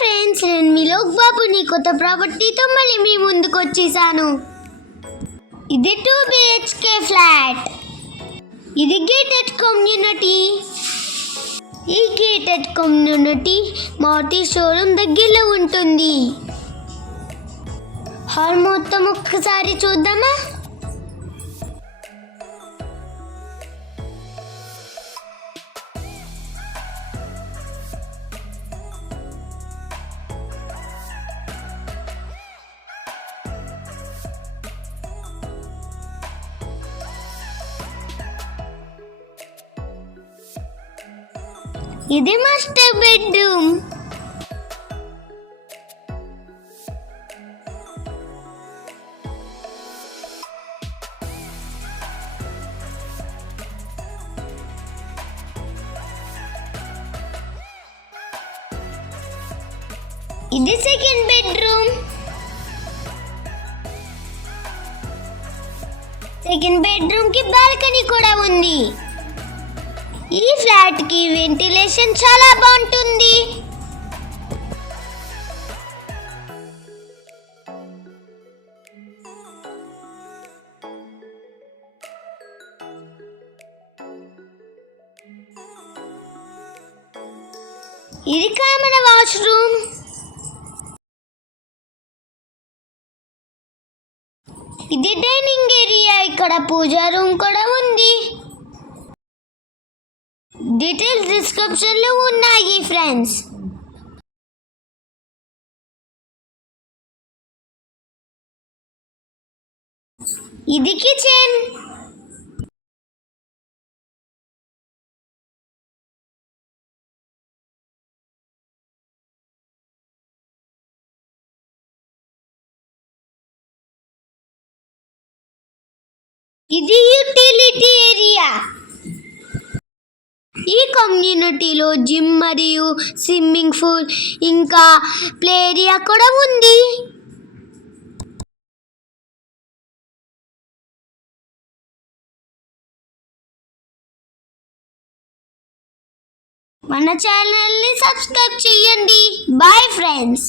ఫ్రెండ్స్, నేను మీ లోక్ బాబుని కొత్త ప్రాపర్టీతో మళ్ళీ మీ ముందుకు వచ్చేసాను. ఇది 2 BHK ఫ్లాట్. ఇది గేటెడ్ కమ్యూనిటీ. ఈ గేటెడ్ కమ్యూనిటీ మారుతి షోరూమ్ దగ్గరలో ఉంటుంది. హాల్ మొత్తం ఒక్కసారి చూద్దామా? ఇది మాస్టర్ బెడ్రూమ్. ఇది సెకండ్ బెడ్రూమ్. సెకండ్ బెడ్రూమ్ కి బాల్కనీ కూడా ఉంది. ఈ ఫ్లాట్ కి వెంటిలేషన్ చాలా బాగుంటుంది. ఇది కామన్ వాష్రూమ్. ఇది డైనింగ్ ఏరియా. ఇక్కడ పూజా రూమ్ కూడా ఉంది. డీటెయిల్స్ డిస్క్రిప్షన్ లో ఉన్నాయి ఫ్రెండ్స్. ఇది కిచెన్. ఇది యూటిలిటీ ఏరియా. ఈ కమ్యూనిటీలో జిమ్ మరియు స్విమ్మింగ్ పూల్ ఇంకా ప్లే ఏరియా కూడా ఉంది. మన ఛానల్ని సబ్స్క్రైబ్ చేయండి. Bye friends.